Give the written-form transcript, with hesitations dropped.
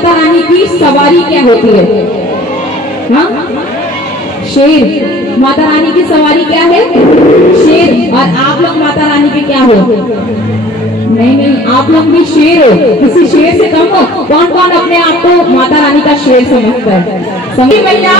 माता रानी की सवारी क्या होती है? हाँ, शेर। माता रानी की सवारी क्या है? शेर। और आप लोग माता रानी के क्या हो? नहीं नहीं, आप लोग भी शेर हो, किसी शेर से कम हो? कौन कौन अपने आप को माता रानी का शेर समझता है? समझ मैया